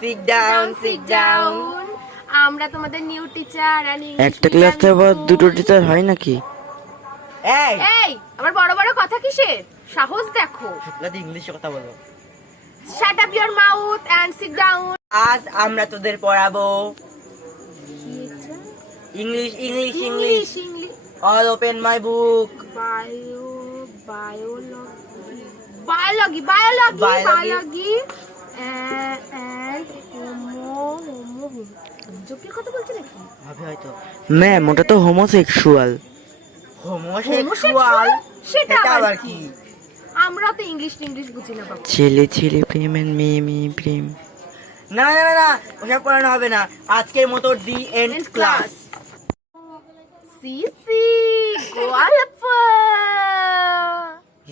Sit down sit down আমরা তোমাদের new teacher একটা ক্লাসে আবার দুটো টিচার হয় নাকি? এই! এই আমার বড় বড় কথা কিসের? সাহস দেখো। শুক্লাতে ইংলিশে কথা বলো। Shut up your mouth and sit down আজ আমরা তোদের পড়াবো English English English. All open my book bio biology biology biology Biology. Biology যোগ্যের কথা বলছে নাকি? হবে হয়তো। ম্যাম ওটা তো হোমোসেক্সুয়াল হোমোসেক্সুয়াল সেটা আবার কি? আমরা তো ইংলিশ ইংলিশ বুঝি না বাবা ছেলে ছেলে প্রেম and মেয়ে মেয়ে প্রেম। না না না না ওসব পড়ানো হবে না। আজকের মতো দি এন্ড ক্লাস. সিসি গল্প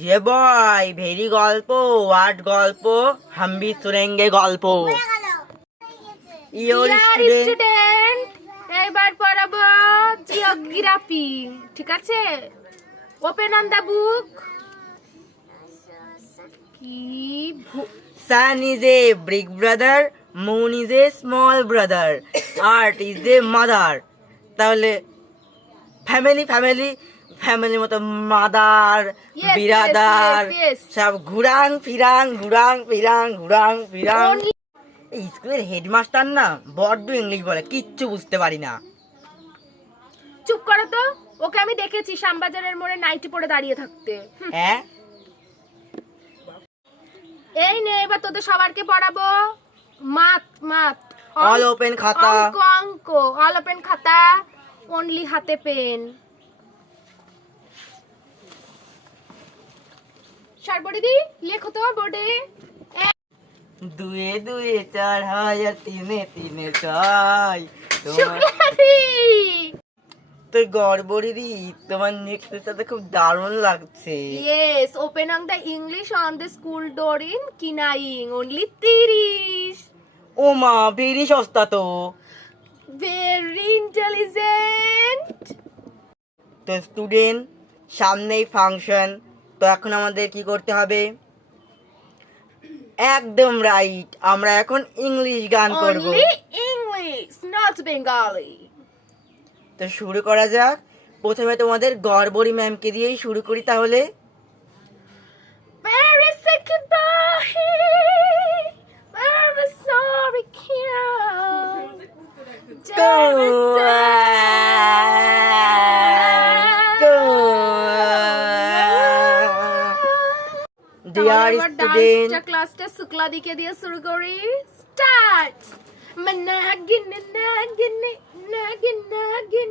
ये বয় ভেরি গল্প ওয়ার্ড গল্প হাম্বি সুরেঙ্গে গল্প। ইয়োর স্টুডেন্ট এবার পড়াবো জিওগ্রাফি ঠিক আছে? ওপেন অন দা বুক কি sun is a big brother moon is a small brother earth is a mother তাহলে ফ্যামিলি ফ্যামিলি ফ্যামিলির মতো মাদার বিরাদার. সব ঘুরাং ফিরাং ঘুরাং ফিরাং ঘুরাং ফিরাং। এই স্কুলের হেডমাস্টার না বড্ড ইংলিশ বলে কিচ্ছু বুঝতে পারি না। চুপ করো তো ওকে আমি দেখেছি শ্যামবাজারের মোড়ে নাইটি পরে দাঁড়িয়ে থাকতে। হ্যাঁ? এই নে এবার তোদের সবারকে পড়াবো। মাত মাত। অল ওপেন খাতা। অঙ্ক অঙ্ক। অল ওপেন খাতা। অনলি হাতে পেন। সারবড়ি দি লেখো তো বোর্ডে। দুয়ে দুয়ে চার হাজার তিনে তিনে ছয় তো গড়বড়িদি তোমার সাথে খুব দারুণ লাগছে। Yes open the English on the school door in কিনাইং only তিরিশ। ও মা ভেরি সস্তা তো। ভেরি ইন্টেলিজেন্ট তো স্টুডেন্ট সামনেই ফাংশন তো এখন আমাদের কি করতে হবে? একদম রাইট আমরা এখন ইংলিশ গান করব। ইংলিশ নট বেঙ্গলি তো শুরু করা যাক। প্রথমে তোমাদের গড়বড়ি ম্যামকে দিয়েই শুরু করি তাহলে। Very ডিয়ার স্টুডেন্ট ক্লাসটা শুক্লা দিকে দিয়ে শুরু করি স্টার্ট নাগিন নাগিন নাগিন নাগিন নাগিন ডান্স নচনা নাগিন নাগিন